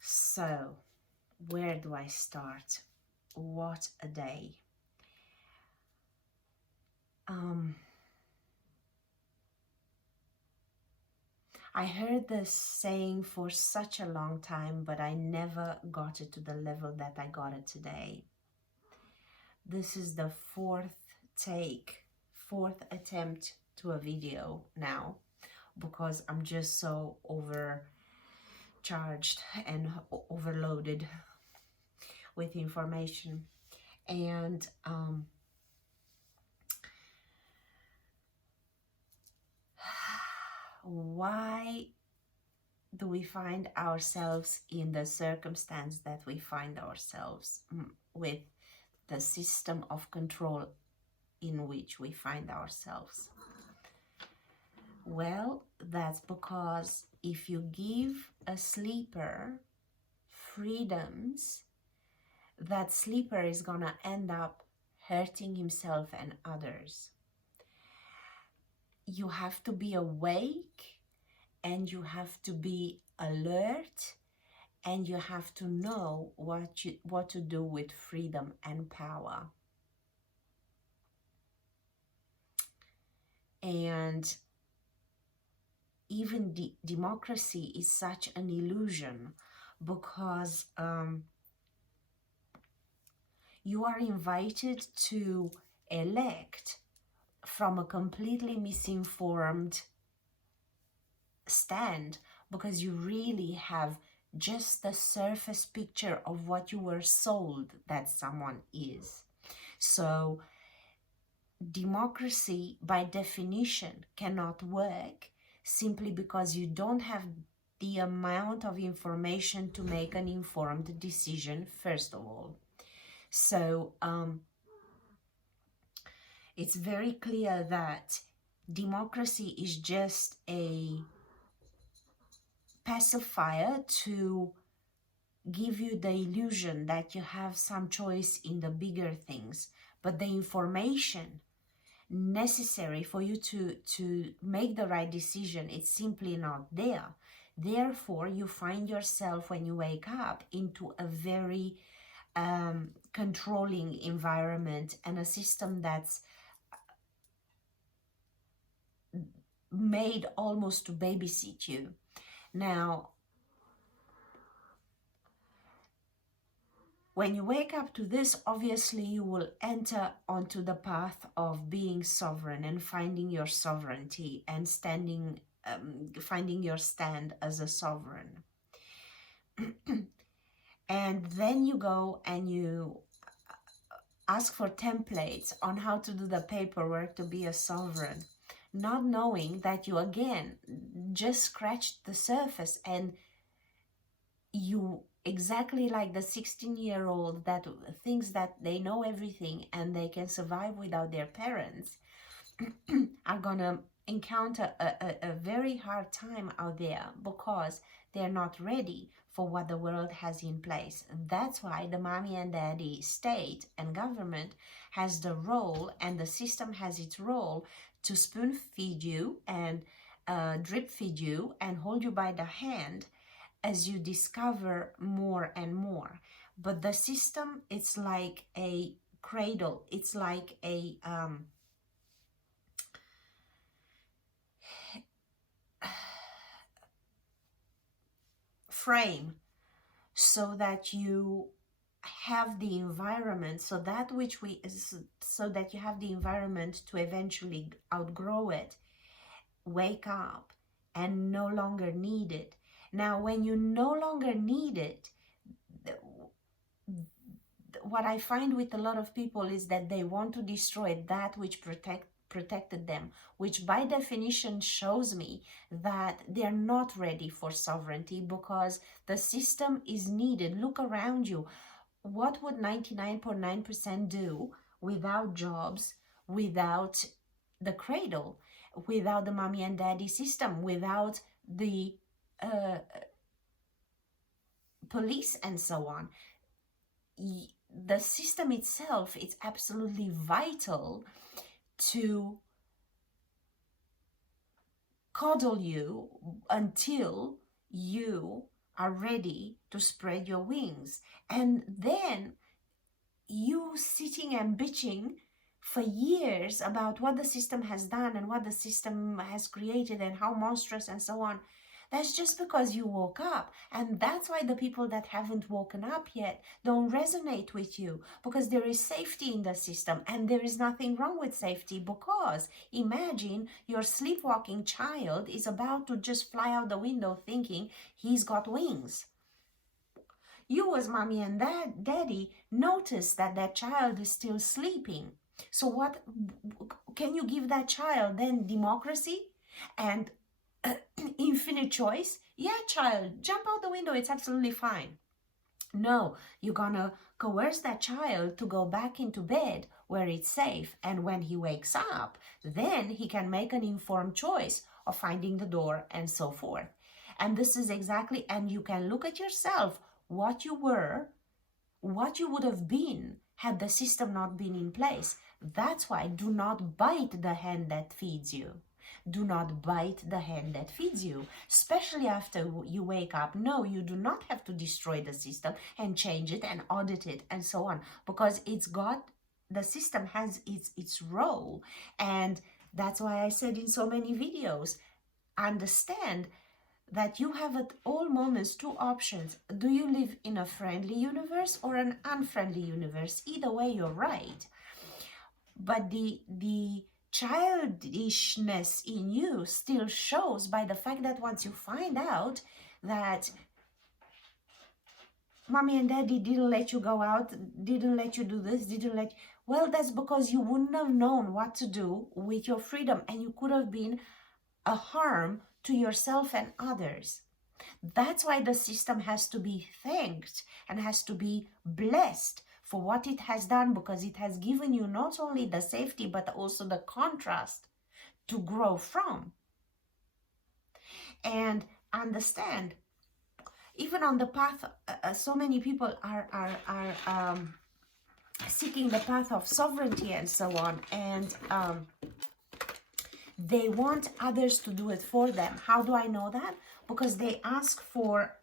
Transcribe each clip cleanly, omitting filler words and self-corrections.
So, where do I start? What a day. I heard this saying for such a long time, but I never got it to the level that I got it today. This is the fourth attempt to a video now, because I'm just so overcharged and overloaded with information. And why do we find ourselves in the circumstance that we find ourselves with the system of control in which we find ourselves? Well, that's because if you give a sleeper freedoms, that sleeper is gonna end up hurting himself and others. You have to be awake, and you have to be alert, and you have to know what to do with freedom and power. And even democracy is such an illusion, because you are invited to elect from a completely misinformed stand, because you really have just the surface picture of what you were sold that someone is. So democracy by definition cannot work simply because you don't have the amount of information to make an informed decision, first of all. So it's very clear that democracy is just a pacifier to give you the illusion that you have some choice in the bigger things, but the information necessary for you to make the right decision, it's simply not there. Therefore, you find yourself, when you wake up, into a very controlling environment and a system that's made almost to babysit you. Now, when you wake up to this, obviously you will enter onto the path of being sovereign and finding your sovereignty and finding your stand as a sovereign. And then you go and you ask for templates on how to do the paperwork to be a sovereign, not knowing that you again just scratched the surface, and you, exactly like the 16-year-old that thinks that they know everything and they can survive without their parents, are gonna encounter a very hard time out there, because they're not ready for what the world has in place. That's why the mommy and daddy state and government has the role, and the system has its role, to spoon feed you and drip feed you and hold you by the hand as you discover more and more. But the system, it's like a cradle, it's like a frame, so that you have the environment, so that you have the environment to eventually outgrow it, wake up, and no longer need it. Now, when you no longer need it, what I find with a lot of people is that they want to destroy that which protected them, which by definition shows me that they're not ready for sovereignty, because the system is needed. Look around you. What would 99.9% do without jobs, without the cradle, without the mommy and daddy system, without the police and so on? The system itself, it's absolutely vital to coddle you until you are ready to spread your wings. And then you sitting and bitching for years about what the system has done and what the system has created and how monstrous and so on. That's just because you woke up. And that's why the people that haven't woken up yet don't resonate with you, because there is safety in the system, and there is nothing wrong with safety. Because imagine your sleepwalking child is about to just fly out the window thinking he's got wings. You as mommy and daddy notice that that child is still sleeping. So what can you give that child then? Democracy and infinite choice? Yeah, child, jump out the window, it's absolutely fine. No, you're gonna coerce that child to go back into bed where it's safe, and when he wakes up, then he can make an informed choice of finding the door and so forth. And this is exactly, and you can look at yourself, what you were, what you would have been had the system not been in place. That's why do not bite the hand that feeds you. Do not bite the hand that feeds you, especially after you wake up. No, you do not have to destroy the system and change it and audit it and so on, because the system has its role. And that's why I said in so many videos, understand that you have at all moments two options. Do you live in a friendly universe or an unfriendly universe? Either way, you're right. But the childishness in you still shows by the fact that once you find out that mommy and daddy didn't let you go out, didn't let you do this, well, that's because you wouldn't have known what to do with your freedom, and you could have been a harm to yourself and others. That's why the system has to be thanked and has to be blessed for what it has done, because it has given you not only the safety but also the contrast to grow from. And understand, even on the path, so many people are seeking the path of sovereignty and so on, and they want others to do it for them. How do I know that? Because they ask for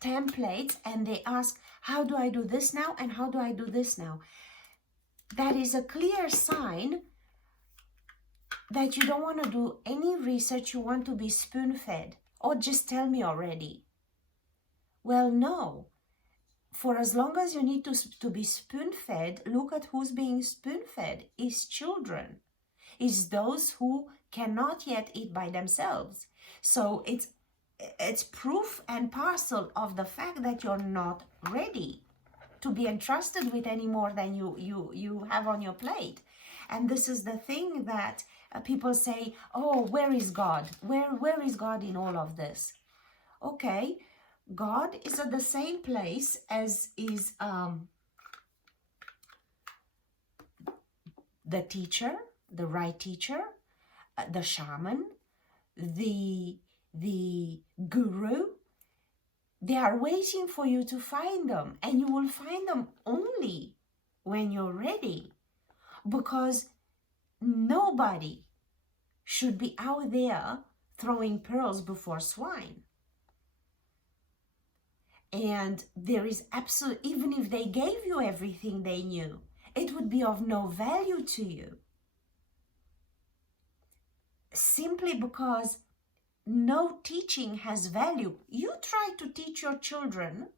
templates, and they ask, how do I do this now, and how do I do this now? That is a clear sign that you don't want to do any research. You want to be spoon-fed. Or just tell me already. Well, no. For as long as you need to be spoon-fed, look at who's being spoon-fed. Is children. Is those who cannot yet eat by themselves. So it's proof and parcel of the fact that you're not ready to be entrusted with any more than you have on your plate. And this is the thing that people say, oh, where is God? Where is God in all of this? Okay, God is at the same place as is the teacher, the right teacher, the shaman, the guru. They are waiting for you to find them, and you will find them only when you're ready, because nobody should be out there throwing pearls before swine. And there is absolute, even if they gave you everything they knew, it would be of no value to you, simply because no teaching has value. You try to teach your children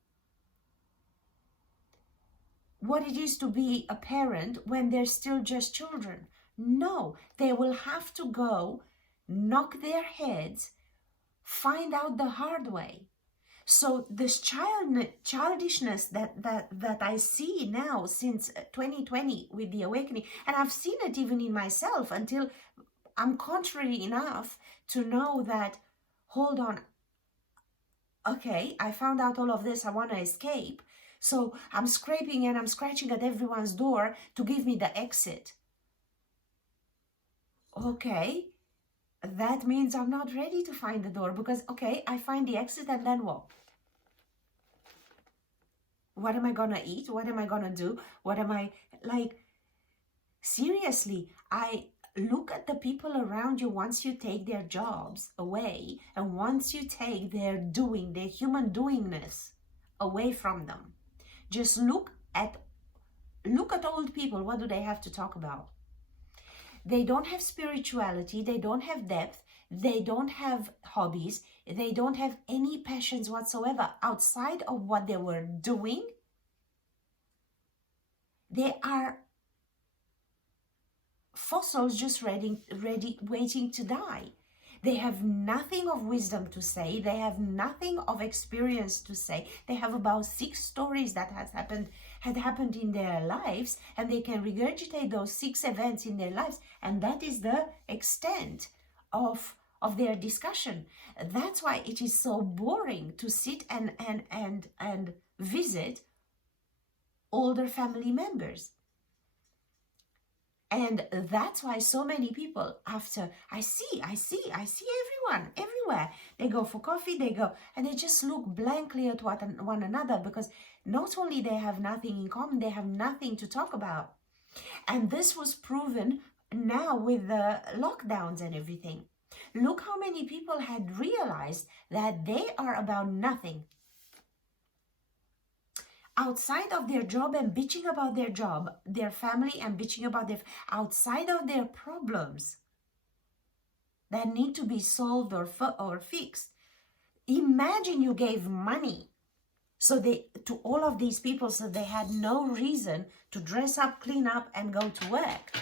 what it is to be a parent when they're still just children. No, they will have to go, knock their heads, find out the hard way. So this childishness that I see now since 2020 with the awakening, and I've seen it even in myself until I'm contrary enough to know that, hold on, okay, I found out all of this, I want to escape. So I'm scraping and I'm scratching at everyone's door to give me the exit. Okay, that means I'm not ready to find the door, because, okay, I find the exit, and then what? What am I gonna eat? What am I gonna do? What am I, like, seriously, Look at the people around you once you take their jobs away, and once you take their doing, their human doingness away from them. Just look at old people. What do they have to talk about? They don't have spirituality, they don't have depth, they don't have hobbies, they don't have any passions whatsoever outside of what they were doing. They are fossils just ready, waiting to die. They have nothing of wisdom to say. They have nothing of experience to say. They have about 6 stories that had happened in their lives, and they can regurgitate those 6 events in their lives, and that is the extent of their discussion. That's why it is so boring to sit and visit older family members. And that's why so many people, after I see everyone everywhere, they go for coffee, they go and they just look blankly at one another, because not only they have nothing in common, they have nothing to talk about. And this was proven now with the lockdowns and everything. Look how many people had realized that they are about nothing outside of their job and bitching about their job, their family and bitching about outside of their problems that need to be solved or fixed. Imagine you gave money to all of these people, so they had no reason to dress up, clean up, and go to work.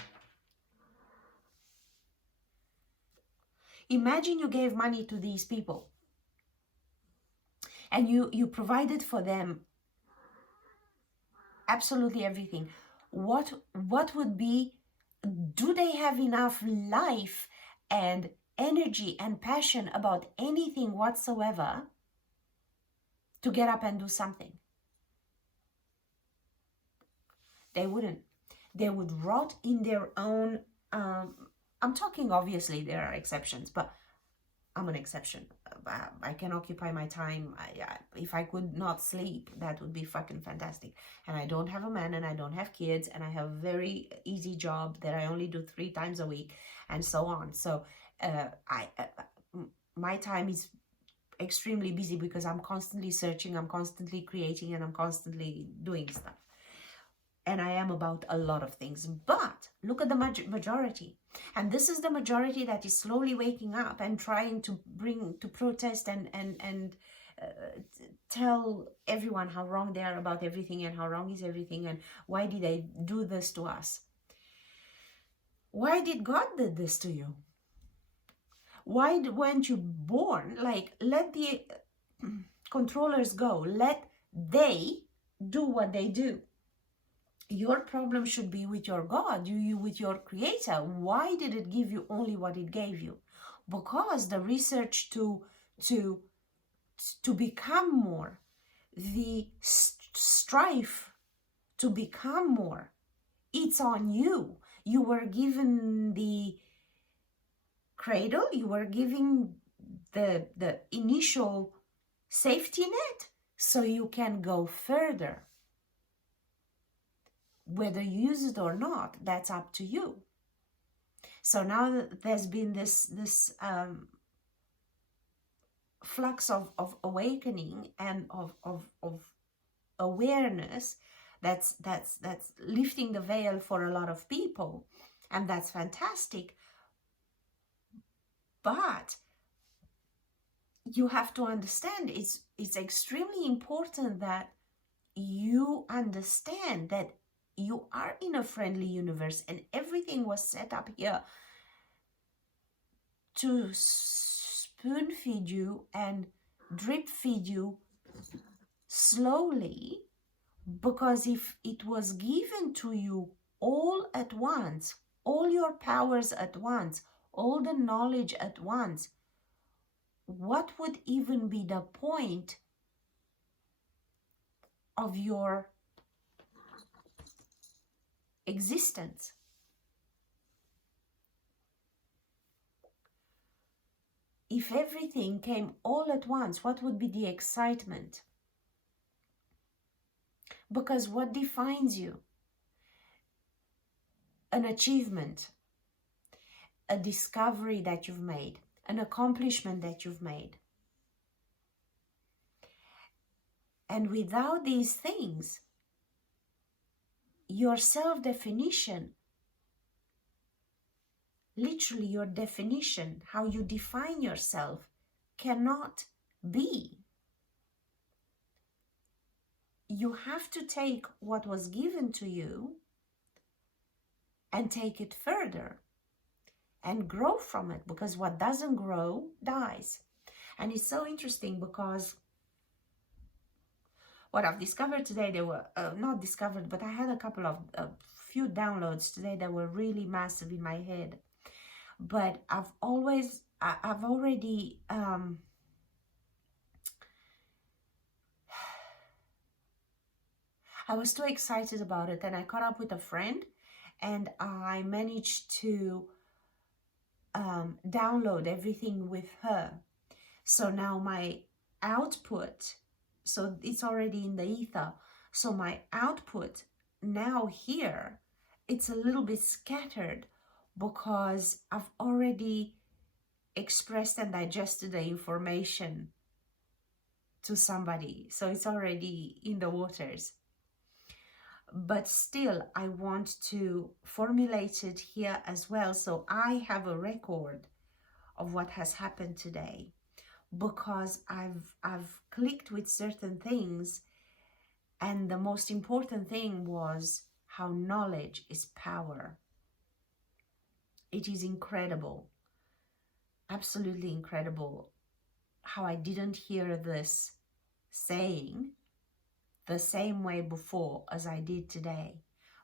Imagine you gave money to these people and you provided for them absolutely everything. What would be, do they have enough life and energy and passion about anything whatsoever to get up and do something? They wouldn't. They would rot in their own, I'm talking, obviously there are exceptions, but I'm an exception. I can occupy my time. If I could not sleep, that would be fucking fantastic. And I don't have a man, and I don't have kids, and I have a very easy job that I only do 3 times a week, and so on. So my time is extremely busy because I'm constantly searching, I'm constantly creating, and I'm constantly doing stuff. And I am about a lot of things. But look at the majority. And this is the majority that is slowly waking up and trying to protest and tell everyone how wrong they are about everything, and how wrong is everything, and why did they do this to us? Why did God do this to you? Why weren't you born? Like, let the controllers go. Let they do what they do. Your problem should be with your God, you with your creator. Why did it give you only what it gave you? Because the research to become more, the strife to become more, it's on you. You were given the cradle, you were given the initial safety net so you can go further. Whether you use it or not, that's up to you. So now that there's been this flux of awakening and of awareness, that's lifting the veil for a lot of people, and that's fantastic. But you have to understand, it's extremely important that you understand that you are in a friendly universe, and everything was set up here to spoon feed you and drip feed you slowly, because if it was given to you all at once, all your powers at once, all the knowledge at once, what would even be the point of your existence? If everything came all at once, what would be the excitement? Because what defines you? An achievement. a discovery that you've made, an accomplishment that you've made. And without these things, your self-definition, literally your definition, how you define yourself, cannot be. You have to take what was given to you and take it further and grow from it, because what doesn't grow dies. And it's so interesting because what I've discovered today, they were not discovered, but I had a few downloads today that were really massive in my head. But I've already I was too excited about it, and I caught up with a friend, and I managed to download everything with her. So now my output, so it's already in the ether, so my output now here, it's a little bit scattered because I've already expressed and digested the information to somebody, so it's already in the waters. But still, I want to formulate it here as well, so I have a record of what has happened today, because I've clicked with certain things, and the most important thing was how knowledge is power. It is incredible, absolutely incredible, how I didn't hear this saying the same way before as I did today.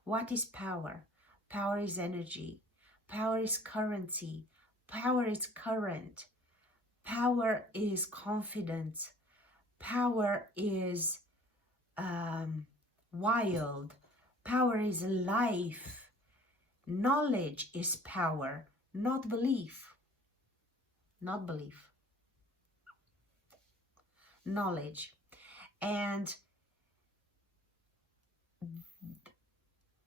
What is power? Power is energy. Power is currency. Power is current. Power is confidence. Power is wild. Power is life. Knowledge is power, not belief. Not belief. Knowledge. And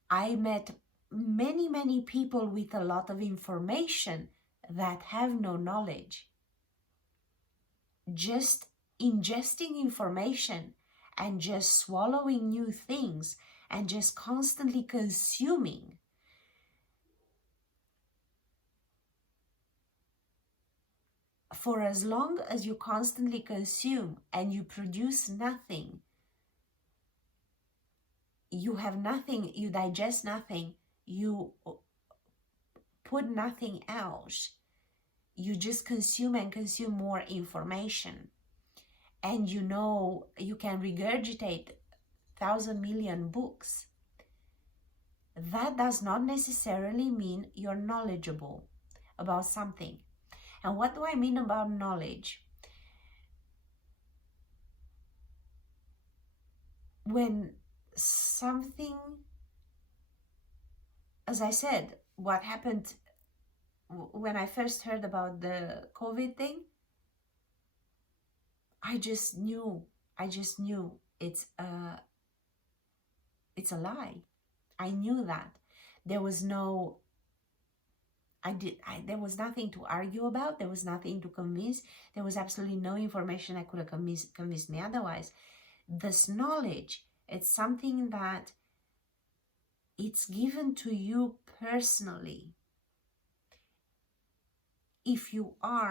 I met many people with a lot of information that have no knowledge. Just ingesting information and just swallowing new things and just constantly consuming. For as long as you constantly consume and you produce nothing, you have nothing, you digest nothing, you put nothing else, you just consume and consume more information. And you know, you can regurgitate 1,000 million books. That does not necessarily mean you're knowledgeable about something. And what do I mean about knowledge? When something, as I said, what happened when I first heard about the COVID thing, I just knew it's a lie. I knew that. There was no, there was nothing to argue about. There was nothing to convince. There was absolutely no information that could have convinced me otherwise. This knowledge, it's something that it's given to you personally. If you are